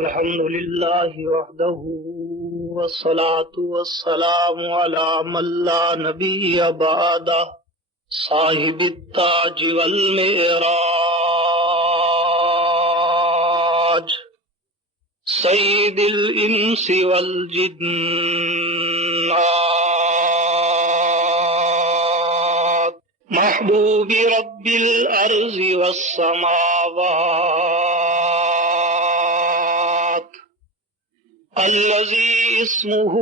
الحمد لله وحده والصلاة والسلام على من لا نبي بعده صاحب التاج والمعراج سيد الإنس والجنات محبوب رب الأرض والسماوات الذي اسمه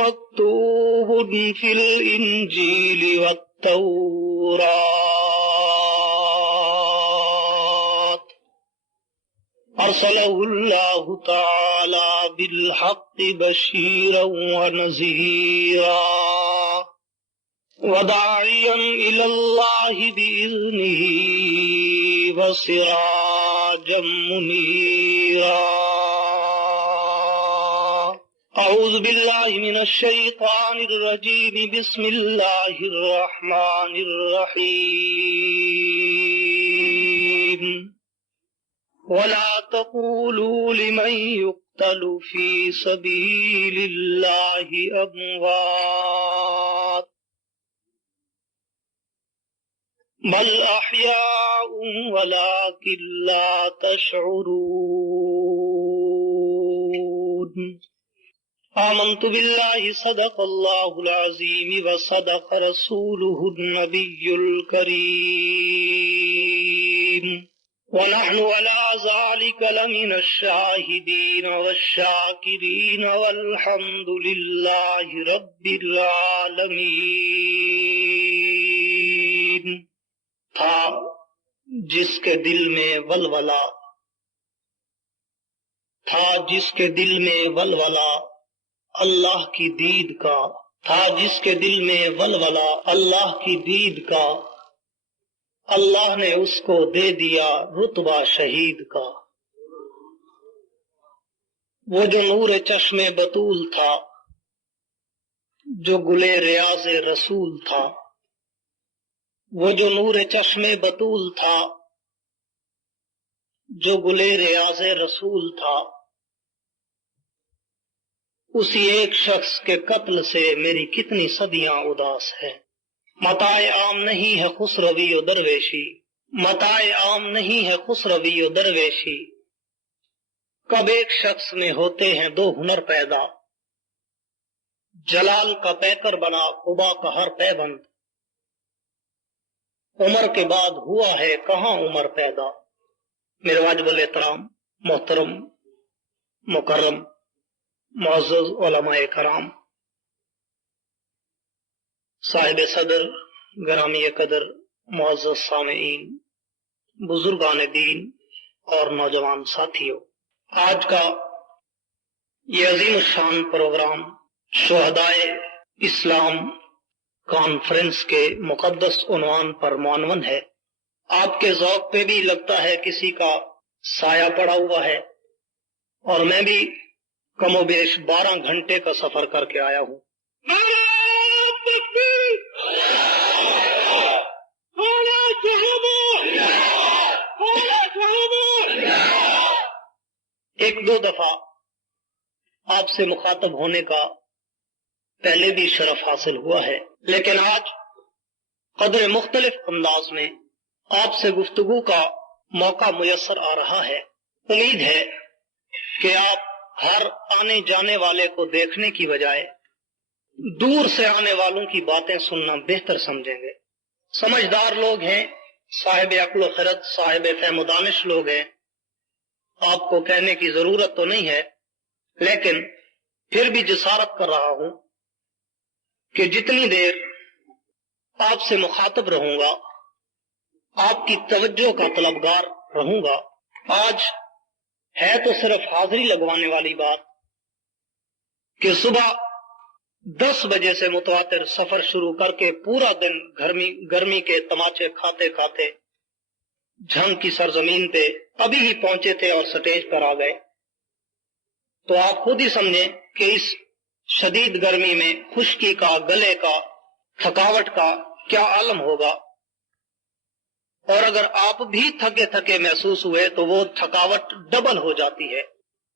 مكتوب في الإنجيل والتوراة أرسله الله تعالى بالحق بشيرا ونذيرا وداعيا إلى الله بإذنه وسراجا منيرا. أعوذ بالله من الشيطان الرجيم. بسم الله الرحمن الرحيم. ولا تقولوا لمن يقتل في سبيل الله أموات بل أحياء ولكن لا تشعرون. آمنت بالله صدق الله العظيم وصدق رسوله النبي الكريم ونحن على ذلك لمن الشاهدين والشاكرين والحمد لله رب العالمين. تھا جس کے دل میں ولولہ، تھا جس کے دل میں ولولہ اللہ کی دید کا، تھا جس کے دل میں ولولہ اللہ کی دید کا، اللہ نے اس کو دے دیا رتبہ شہید کا. وہ جو نور چشم بطول تھا، جو گلے ریاض رسول تھا، وہ جو نور چشم بطول تھا، جو گلے ریاض رسول تھا، اسی ایک شخص کے قتل سے میری کتنی صدیاں اداس ہے. متاع عام نہیں ہے خسروی و درویشی، متاع عام نہیں ہے خسروی و درویشی. کب ایک شخص میں ہوتے ہیں دو ہنر پیدا، جلال کا پیکر بنا قبا کا ہر پیبند. عمر کے بعد ہوا ہے کہاں عمر پیدا. میرے واجب الاحترام محترم مکرم معزز علماء کرام، صاحب صدر گرامی قدر معزز سامعین، بزرگان دین اور نوجوان ساتھیوں، آج کا یہ عظیم الشان پروگرام شہدائے اسلام کانفرنس کے مقدس عنوان پر معنون ہے. آپ کے ذوق پہ بھی لگتا ہے کسی کا سایہ پڑا ہوا ہے، اور میں بھی کم و بیش 12 گھنٹے کا سفر کر کے آیا ہوں. ایک دو دفعہ آپ سے مخاطب ہونے کا پہلے بھی شرف حاصل ہوا ہے، لیکن آج قدر مختلف انداز میں آپ سے گفتگو کا موقع میسر آ رہا ہے. امید ہے کہ آپ ہر آنے جانے والے کو دیکھنے کی بجائے دور سے آنے والوں کی باتیں سننا بہتر سمجھیں گے. سمجھدار لوگ ہیں، صاحب عقل و خرد، صاحب فہم و دانش لوگ ہیں. آپ کو کہنے کی ضرورت تو نہیں ہے، لیکن پھر بھی جسارت کر رہا ہوں کہ جتنی دیر آپ سے مخاطب رہوں گا، آپ کی توجہ کا طلبگار رہوں گا. آج ہے تو صرف حاضری لگوانے والی بات کہ صبح 10 بجے سے متواتر سفر شروع کر کے پورا دن گرمی کے تماچے کھاتے کھاتے جھنگ کی سرزمین پہ ابھی ہی پہنچے تھے اور سٹیج پر آ گئے. تو آپ خود ہی سمجھیں کہ اس شدید گرمی میں خشکی کا، گلے کا، تھکاوٹ کا کیا عالم ہوگا. اور اگر آپ بھی تھکے تھکے محسوس ہوئے تو وہ تھکاوٹ ڈبل ہو جاتی ہے.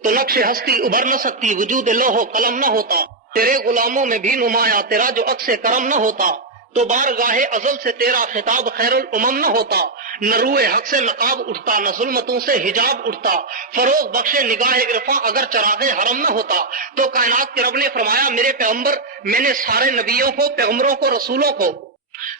تو نقش ہستی ابھر نہ سکتی، وجود لوح و قلم نہ ہوتا، تیرے غلاموں میں بھی نمایاں تیرا جو عکس کرم نہ ہوتا، تو بارگاہ ازل سے تیرا خطاب خیر الامم نہ ہوتا، نہ روئے حق سے نقاب اٹھتا، نہ ظلمتوں سے حجاب اٹھتا، فروغ بخشے نگاہ عرفاں اگر چراغ حرم نہ ہوتا۔ تو کائنات کے رب نے فرمایا میرے پیغمبر، میں نے سارے نبیوں کو، پیغمبروں کو، رسولوں کو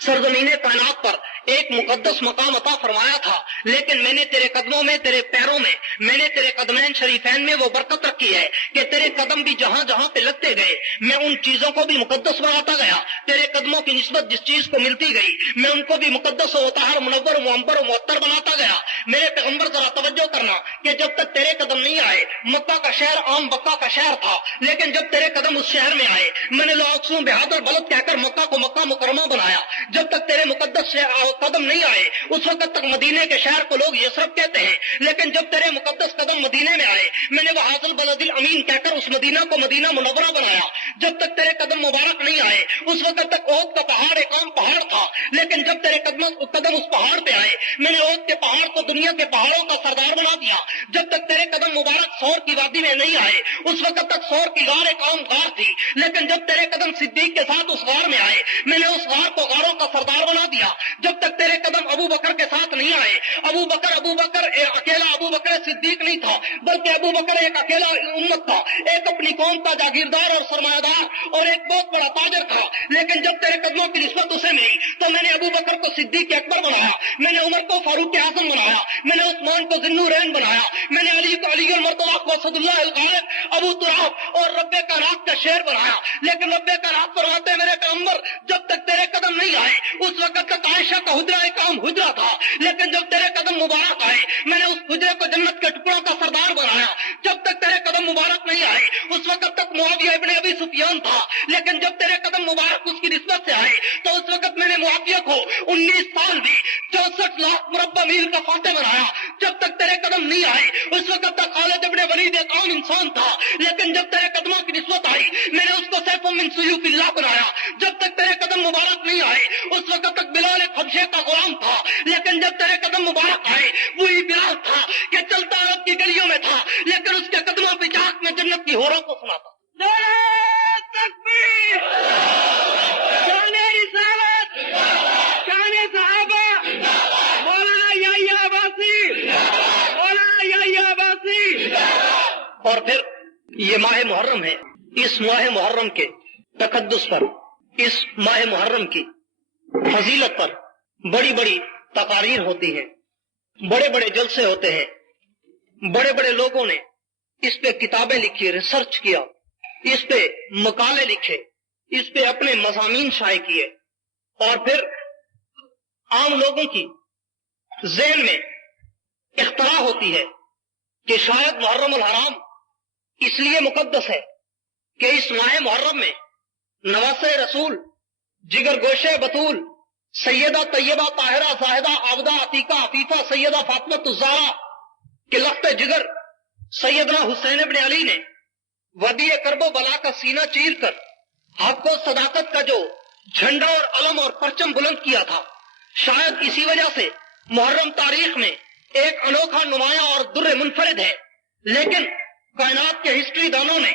سرزمین کائنات پر ایک مقدس مقام عطا فرمایا تھا، لیکن میں نے تیرے قدموں میں، تیرے پیروں میں، میں نے تیرے قدمین شریفین میں وہ برکت رکھی ہے کہ تیرے قدم بھی جہاں جہاں پہ لگتے گئے میں ان چیزوں کو بھی مقدس بناتا گیا، تیرے قدموں کی نسبت جس چیز کو ملتی گئی میں ان کو بھی مقدس و مطہر، منور و معمبر و معطر بناتا گیا۔ میرے پیغمبر ذرا توجہ کرنا کہ جب تک تیرے قدم نہیں آئے، مکہ کا شہر عام بکا کا شہر تھا، لیکن جب تیرے قدم اس شہر میں آئے میں نے لاقسم بہادر بلد کہہ کر مکہ کو مکہ مکرمہ بنایا۔ جب تک تیرے مقدس قدم نہیں آئے اس وقت تک مدینے کے شہر کو لوگ یثرب کہتے ہیں، لیکن جب تیرے مقدس قدم مدینے میں آئے میں نے وحاذ البلد الامین کہہ کر اس مدینہ کو مدینہ منورہ بنایا۔ جب تک تیرے قدم مبارک نہیں آئے اس وقت تک احد کا پہاڑ ایک عام پہاڑ تھا، لیکن جب تیرے قدم اس پہاڑ پہ آئے میں نے احد کے پہاڑ کو دنیا کے پہاڑوں کا سردار بنا دیا۔ جب تک تیرے قدم مبارک سور کی وادی میں نہیں آئے اس وقت تک سور کی غار ایک عام غار تھی، لیکن جب تیرے قدم صدیق کے ساتھ اس غار میں آئے میں نے اس غار کو غاروں کا سردار بنا دیا۔ جب تک تیرے قدم ابو بکر کے ساتھ نہیں آئے، ابو بکر اکیلا ابو بکر صدیق نہیں تھا، بلکہ ابو بکر ایک اکیلا امت تھا، ایک اپنی قوم کا جاگیردار اور سرمایہ دار اور ایک بہت بڑا تاجر تھا، لیکن جب تیرے قدموں کی نسبت اسے ملی تو میں نے ابو بکر کو صدیق اکبر بنایا، میں نے عمر کو فاروق اعظم بنایا، میں نے عثمان کو ذی النورین بنایا، میں نے علی کو علی المرتضیٰ کو اسد اللہ الغالب ابو تراب اور رب کائنات کا شعر بنایا۔ لیکن رب کائنات فرماتے ہیں میرے پیغمبر جب تک تیرے قدم نہیں آئے اس وقت تک عائشہ کا حجرہ ایک عام حجرہ تھا، لیکن جب تیرے قدم مبارک آئے میں نے اس حجرے کو جنت کے ٹکڑوں کا سردار بنایا۔ جب تک تیرے قدم مبارک نہیں آئے اس وقت تک معاویہ ابن ابی سفیان تھا، لیکن جب تیرے قدم مبارک اس کی نسبت سے آئے تو اس وقت میں نے معاویہ کو 19 سال دی، 64 لاکھ مربع میل کا فاتح بنایا۔ جب تک تیرے قدم نہیں آئے اس وقت تک خالد ابن ولید ایک عام انسان تھا، لیکن جب تیرے قدموں کی نسبت آئی میں نے اس کو سیف من سیوف اللہ بنایا۔ جب تک تیرے قدم مبارک نہیں آئے اس وقت تک بلال ایک حبشے کا غلام تھا، لیکن جب تیرے قدم مبارک آئے وہی بلال تھا کہ چلتا عرب کی گلیوں میں تھا، لیکن اس کے قدموں پہ جھانک میں جنت کی حوروں کو سناتا۔ نعرہ تکبیر، شان رسالت، شان صحابہ، مولانا یحییٰ عباسی، مولانا یحییٰ عباسی۔ اور پھر یہ ماہ محرم ہے، اس ماہ محرم کے تقدس پر، اس ماہ محرم کی فضیلت پر بڑی بڑی تقاریر ہوتی ہیں، بڑے بڑے جلسے ہوتے ہیں، بڑے بڑے لوگوں نے اس پہ کتابیں لکھی، ریسرچ کیا، اس پہ مقالے لکھے، اس پہ اپنے مضامین شائع کیے، اور پھر عام لوگوں کی ذہن میں اختراع ہوتی ہے کہ شاید محرم الحرام اس لیے مقدس ہے کہ اس ماہ محرم میں نواسہ رسول، جگر گوشہ بطول، سیدہ طیبہ طاہرہ زاہدہ عابدہ عتیقہ عفیفہ سیدہ فاطمہ الزہرا کے لخت جگر سیدنا حسین ابن علی نے وادی کرب و بلا کا سینہ چیر کر حق و صداقت کا جو جھنڈا اور علم اور پرچم بلند کیا تھا، شاید اسی وجہ سے محرم تاریخ میں ایک انوکھا نمایاں اور در منفرد ہے۔ لیکن کائنات کے ہسٹری دانوں نے،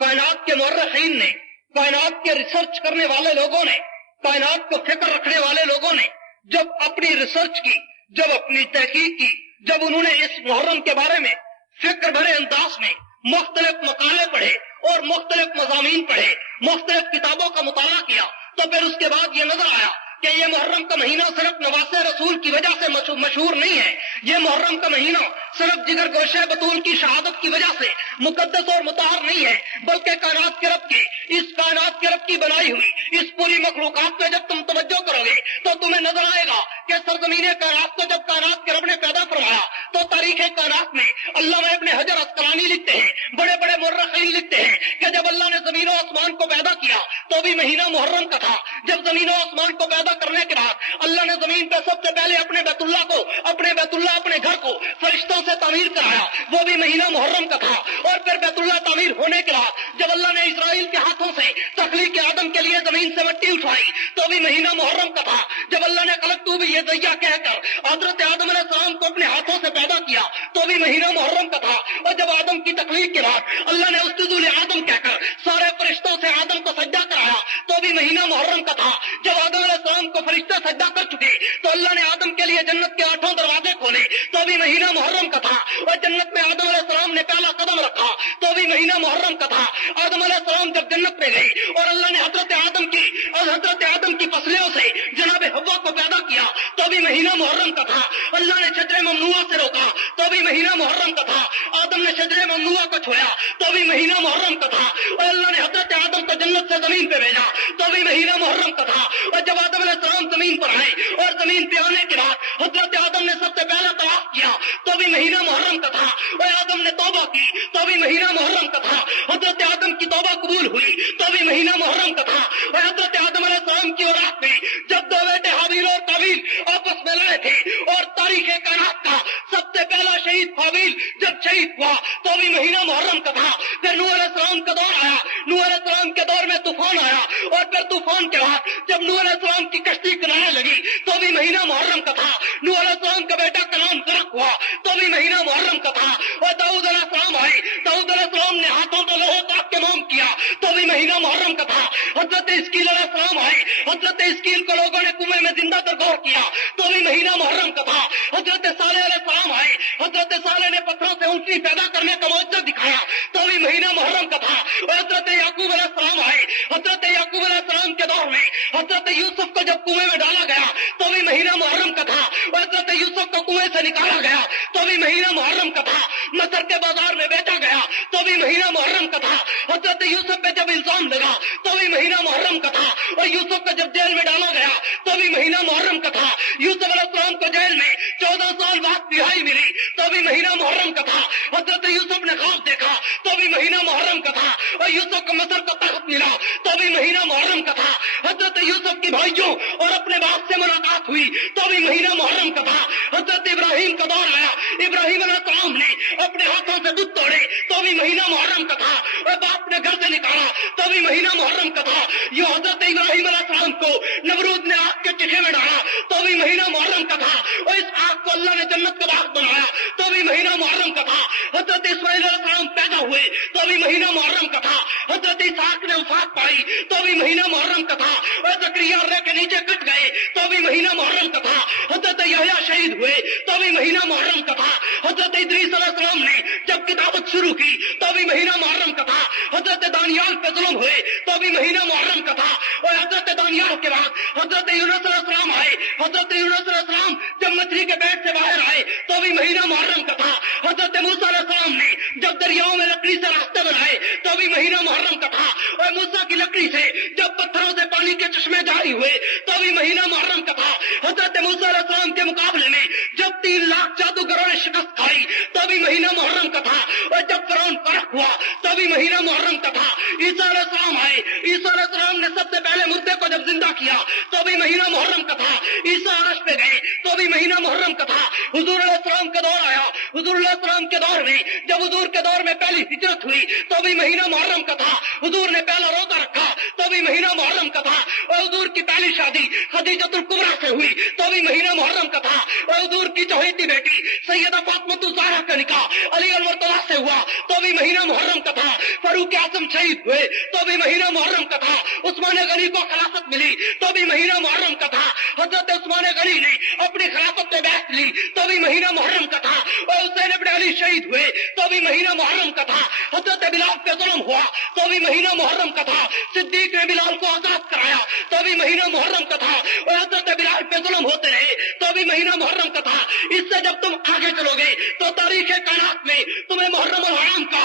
کائنات کے مورخین نے، کائنات کے ریسرچ کرنے والے لوگوں نے، کائنات کو فکر رکھنے والے لوگوں نے جب اپنی ریسرچ کی، جب اپنی تحقیق کی، جب انہوں نے اس محرم کے بارے میں فکر بھرے انداز میں مختلف مقالے پڑھے اور مختلف مضامین پڑھے، مختلف کتابوں کا مطالعہ کیا، تو پھر اس کے بعد یہ نظر آیا کہ یہ محرم کا مہینہ صرف نواسہ رسول کی وجہ سے مشہور نہیں ہے، یہ محرم کا مہینہ صرف جگر گوشہ بطول کی شہادت کی وجہ سے مقدس اور مطہر نہیں ہے، بلکہ کائنات کے رب کی، اس کائنات کے رب کی بنائی ہوئی اس پوری مخلوقات پہ جب تم توجہ کرو گے تو تمہیں نظر آئے گا کہ سرزمین کائنات کو جب کائنات کے رب نے پیدا فرمایا تو تاریخ کائنات میں علامہ ابن حجر عسقلانی لکھتے ہیں، بڑے بڑے مورخین لکھتے ہیں کہ جب اللہ نے زمین و آسمان کو پیدا کیا تو بھی مہینہ محرم کا تھا۔ جب زمین و آسمان کو پیدا کرنے کے بعد اللہ نے زمین پہ سب سے پہلے اپنے بیت اللہ کو، اپنے گھر کو فرشتوں فرشتوں سے تعمیر کرایا وہ بھی مہینہ محرم کا تھا. اور پھر بیت اللہ تعمیر ہونے کے بعد جب اللہ نے اسرائیل کے ہاتھوں سے تخلیق آدم کے لیے زمین سے مٹی اٹھائی تو بھی مہینہ محرم کا تھا. جب اللہ نے خلقتو بیدیا کہہ کر حضرت آدم علیہ السلام کو اپنے ہاتھوں سے پیدا کیا تو بھی مہینہ محرم کا تھا. اور جب آدم کی تخلیق کے بعد اللہ نے اسجدوا لآدم کہہ کر سارے فرشتوں سے آدم کو سجدہ کرایا تو بھی مہینہ محرم کا تھا. جب آدم علیہ السلام کو فرشتے سجدہ کر چکے تو اللہ نے آدم کے لیے جنت کے 8 دروازے کھولے تو بھی مہینہ محرم کا تھا. اور جنت میں آدم علیہ السلام نے پہلا قدم رکھا تو بھی مہینہ محرم کا تھا. آدم علیہ السلام جب جنت میں گئی اور اللہ نے حضرت آدم کی فصلوں سے جناب حوا کو پیدا کیا تو بھی مہینہ محرم کا تھا. اللہ نے شجرہ ممنوعہ سے روکا تو بھی مہینہ محرم کا تھا. آدم نے شجرہ ممنوعہ کو چھویا تو بھی مہینہ محرم کا تھا. اور اللہ نے حضرت آدم کو جنت سے زمین پہ بھیجا تو بھی مہینہ محرم کا تھا. اور جب آدم علیہ السلام زمین پر آئے اور زمین پہ آنے کے بعد حضرت آدم نے سب سے پہلا طواف کیا تو بھی مہینہ محرم کا تھا. اور آدم نے توبہ کی تو بھی مہینہ محرم کا تھا. حضرت آدم کی توبہ قبول ہوئی تو بھی مہینہ محرم کا تھا. اور حضرت آدم علیہ السلام کی اولاد میں جب 2 بیٹے حابیل اور قابیل آپس میں لڑے تھے اور تاریخ کائنات کا سب سے پہلا شہید حابیل جب شہید ہوا تو بھی مہینہ محرم کا تھا. پھر نوح علیہ السلام کا دور آیا. نوح علیہ السلام کے دور میں طوفان آیا اور پھر طوفان کے بعد جب نوح علیہ السلام کی کشتی کنارے لگی تو بھی مہینہ محرم کا تھا. نوح علیہ السلام کا بیٹا کلام غرق ہوا تو بھی مہینہ محرم کا تھا. اور داؤد علیہ السلام آئے, داؤد علیہ السلام نے ہاتھوں کو لوہے تاک کے موم کیا تو بھی مہینہ محرم کا تھا. حضرت اسکیل علیہ السلام آئے, حضرت اسکیل کو لوگوں نے کنویں میں زندہ درگور کیا تو بھی مہینہ محرم کا تھا. حضرت صالح علیہ السلام آئے, حضرت صالح نے پتھروں سے اونٹنی پیدا کرنے کا معجزہ دکھایا تو بھی مہینہ محرم کا تھا. اور حضرت یعقوب علیہ السلام آئے, حضرت یعقوب علیہ السلام کے دور میں حضرت یوسف کو جب کنویں میں ڈالا گیا تو بھی مہینہ محرم کا تھا. اور حضرت یوسف کو کنویں سے نکالا گیا تو بھی مہینہ محرم کا تھا. مصر کے بازار میں بیچا گیا تو بھی مہینہ محرم کا تھا. حضرت یوسف پہ جب الزام لگا تو بھی مہینہ محرم کا تھا. اور یوسف کو جب جیل میں ڈالا گیا تو بھی مہینہ محرم کا تھا. یوسف علیہ السلام کو جیل میں 14 سال بعد رہائی ملی تو بھی مہینہ محرم کا تھا. حضرت یوسف نے خواب دیکھا تو بھی مہینہ محرم کا تھا. اور یوسف کو مصر کا تخت ملا تو بھی مہینہ محرم کا تھا. حضرت یوسف کی بھائیوں اور اپنے باپ سے ملاقات ہوئی تو بھی مہینہ محرم کا تھا. حضرت ابراہیم کا دور آیا, ابراہیم علیہ السلام نے اپنے ہاتھوں سے بت توڑے تو بھی مہینہ محرم کا تھا. اور باپ نے گھر سے نکالا تو بھی مہینہ محرم کا تھا. یہ حضرت ابراہیم علیہ السلام کو نمرود نے آگ کے چکھے میں ڈالا تو بھی مہینہ محرم کا تھا. اور اس آگ کو اللہ نے جنت کا باغ بنایا تو بھی مہینہ محرم کا تھا. حضرت اسماعیل علیہ السلام پیدا ہوئے تو بھی مہینہ محرم کا تھا. حضرت اسحاق نے وفات پائی تو بھی مہینہ محرم کا تھا. اور زکریا رے کے نیچے کٹ گئے تو بھی مہینہ محرم کا تھا. حضرت یحییٰ شہید ہوئے تو بھی مہینہ محرم کا تھا. حضرت ادریس علیہ السلام نے جب کتابت شروع کی تو بھی مہینہ محرم کا تھا. حضرت دانیال پہ ظلم ہوئے تو بھی مہینہ محرم کا تھا. اور حضرت دانیال کے بعد حضرت یونس علیہ السلام آئے. حضرت یونس علیہ السلام جب مچھلی کے پیٹ سے باہر آئے تو بھی مہینہ محرم کا تھا. حضرت موسیٰ علیہ السلام نے جب دریاؤں میں لکڑی سے راستے بنائے تو بھی مہینہ محرم کا تھا. اور موسیٰ کی لکڑی سے جب پتھروں سے پانی کے چشمے جاری ہوئے تو بھی مہینہ محرم کا تھا. حضرت موسیٰ علیہ السلام کے مقابلے میں جب 3 لاکھ جادوگروں نے شکست کھائی تو بھی مہینہ محرم کا تھا. اور جب فرعون فرق ہوا تو بھی مہینہ محرم کا تھا. عیسیٰ علیہ السلام آئے, عیسیٰ علیہ السلام نے سب سے پہلے مردے کو جب زندہ کیا تو بھی مہینہ محرم کا تھا. عیسیٰ عرش پہ گئے تو بھی مہینہ محرم کا تھا. حضور علیہ السلام کا دور آیا, حضور علیہ السلام کے دور میں جب حضور کے دور میں پہلی ہجرت ہوئی تو بھی مہینہ محرم کا تھا. حضور نے پہلا روزہ رکھا تو بھی مہینہ محرم کا تھا. اور حضور کی پہلی شادی خدیجۃ الکبریٰ سے ہوئی تو بھی مہینہ محرم کا تھا. اور حضور کی چوہیتی بیٹی سیدہ فاطمہ الزہرا کا نکاح علی المرتضیٰ سے ہوا تو بھی مہینہ محرم کا تھا. فاروق اعظم شہید ہوئے تو بھی مہینہ محرم کا تھا. عثمان غنی کو خلافت ملی تو بھی مہینہ محرم کا تھا. حضرت عثمان غنی نے اپنی خلافت میں بیعت لی تو بھی مہینہ محرم کا تھا. اور حسین ابن علی شہید ہوئے تو بھی مہینہ محرم کا تھا. حضرت بلال پہ ظلم ہوا تو بھی مہینہ محرم کا تھا. صدیق نے بلال کو آزاد کرایا تو بھی مہینہ محرم کا تھا. اور حضرت بلال پہ ظلم ہوتے رہے تو بھی مہینہ محرم کا تھا. اس سے جب تم آگے چلو گے تو تاریخ کائنات میں تمہیں محرم الحرام کا